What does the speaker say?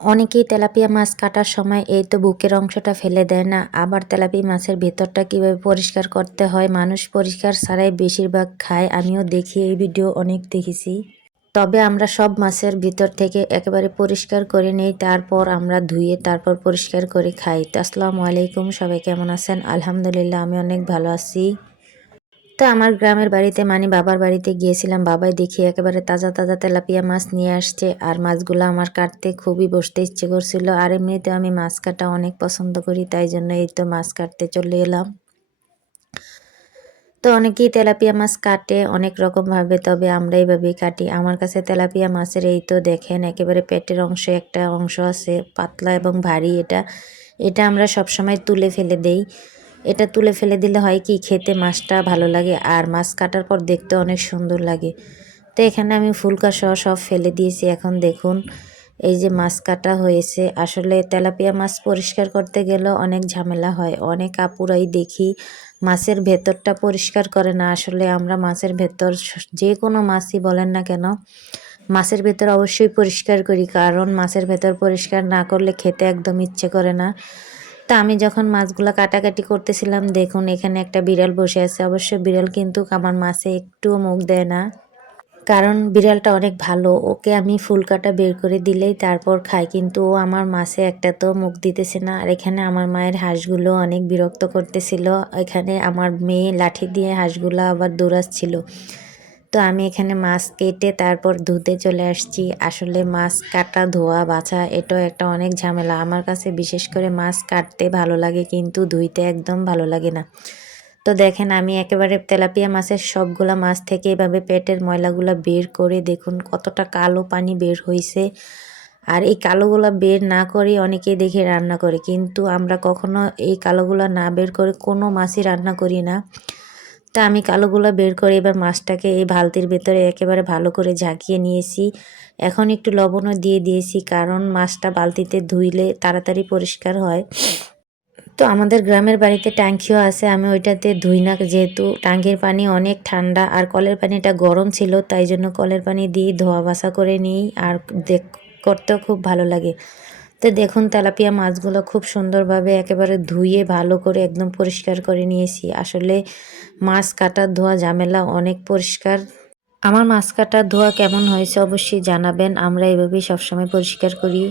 অনেকেই তেলাপিয়া মাছ কাটার সময় এই তো বুকের অংশটা ফেলে দেয় না, আবার তেলাপিয়া মাছের ভেতরটা কিভাবে পরিষ্কার করতে হয় মানুষ পরিষ্কার ছাড়াই বেশিরভাগ খায়। আমিও দেখি, এই ভিডিও অনেক দেখেছি। তবে আমরা সব মাছের ভিতর থেকে একেবারে পরিষ্কার করে নেই, তারপর আমরা ধুয়ে তারপর পরিষ্কার করে খাই। তো আসসালামু আলাইকুম, সবাই কেমন আছেন? আলহামদুলিল্লাহ, আমি অনেক ভালো আছি। তো আমার গ্রামের বাড়িতে মানে বাবার বাড়িতে গিয়েছিলাম, বাবাই দেখি একেবারে তাজা তাজা তেলাপিয়া মাছ নিয়ে আসছে। আর মাছগুলো আমার কাটতে খুবই বসতে ইচ্ছে করছিল, আর এমনিতে আমি মাছ কাটা অনেক পছন্দ করি, তাই জন্য এই তো মাছ কাটতে চলে এলাম। তো অনেকেই তেলাপিয়া মাছ কাটে অনেক রকমভাবে, তবে আমরা এইভাবেই কাটি। আমার কাছে তেলাপিয়া মাছের এই তো দেখেন একেবারে পেটের অংশে একটা অংশ আছে পাতলা এবং ভারী, এটা এটা আমরা সবসময় তুলে ফেলে দেই। এটা তুলে ফেলে দিলে হয় কি, খেতে মাছটা ভালো লাগে আর মাছ কাটার পর দেখতে অনেক সুন্দর লাগে। তো এখানে আমি ফুলকা সহ সব ফেলে দিয়েছি। এখন দেখুন এই যে মাছ কাটা হয়েছে। আসলে তেলাপিয়া মাছ পরিষ্কার করতে গেলেও অনেক ঝামেলা হয়, অনেক আপুরাই দেখি মাছের ভেতরটা পরিষ্কার করে না। আসলে আমরা মাছের ভেতর যে কোনো মাছই বলেন না কেন, মাছের ভেতর অবশ্যই পরিষ্কার করি, কারণ মাছের ভেতর পরিষ্কার না করলে খেতে একদম ইচ্ছে করে না। তা আমি যখন মাছগুলা কাটাকাটি করতেছিলাম, দেখুন এখানে একটা বিড়াল বসে আছে। অবশ্য বিড়াল কিন্তু আমার মাছে একটুও মুখ দেয় না, কারণ বিড়ালটা অনেক ভালো। ওকে আমি ফুল কাটা বের করে দিলেই তারপর খাই, কিন্তু ও আমার মাছে একটা তো মুখ দিতেছে না। আর এখানে আমার মায়ের হাঁসগুলো অনেক বিরক্ত করতেছিল। এখানে আমার মেয়ে লাঠি দিয়ে হাঁসগুলো আবার দৌড়াচ্ছিল। তো আমি এখানে মাছ কেটে তারপর ধুতে চলে আসছি। আসলে মাছ কাটা ধোয়া বাছা এটাও একটা অনেক ঝামেলা। আমার কাছে বিশেষ করে মাছ কাটতে ভালো লাগে, কিন্তু ধুইতে একদম ভালো লাগে না। তো দেখেন আমি একেবারে তেলাপিয়া মাছের সবগুলা মাছ থেকে এভাবে পেটের ময়লাগুলা বের করে দেখুন কতটা কালো পানি বের হয়েছে। আর এই কালোগুলা বের না করে অনেকেই দেখে রান্না করে, কিন্তু আমরা কখনো এই কালোগুলা না বের করে কোনো মাছই রান্না করি না। তা আমি কালোগুলা বের করে এবার মাছটাকে এই বালতির ভেতরে একেবারে ভালো করে ঝাঁকিয়ে নিয়েছি। এখন একটু লবণও দিয়ে দিয়েছি, কারণ মাছটা বালতিতে ধুইলে তাড়াতাড়ি পরিষ্কার হয়। তো আমাদের গ্রামের বাড়িতে ট্যাঙ্কিও আছে, আমি ওইটাতে ধুই না, যেহেতু ট্যাঙ্কির পানি অনেক ঠান্ডা আর কলের পানিটা গরম ছিল, তাই জন্য কলের পানি দিয়ে ধোয়া বাসা করে নিই। আর করতেও খুব ভালো লাগে। তো দেখুন তেলাপিয়া মাছগুলো খুব সুন্দরভাবে একেবারে ধুয়ে ভালো করে একদম পরিষ্কার করে নিয়েছি। আসলে মাছ কাটার ধোয়া ঝামেলা অনেক পরিষ্কার। আমার মাছ কাটার ধোয়া কেমন হয়েছে অবশ্যই জানাবেন, আমরা এভাবেই সবসময় পরিষ্কার করি।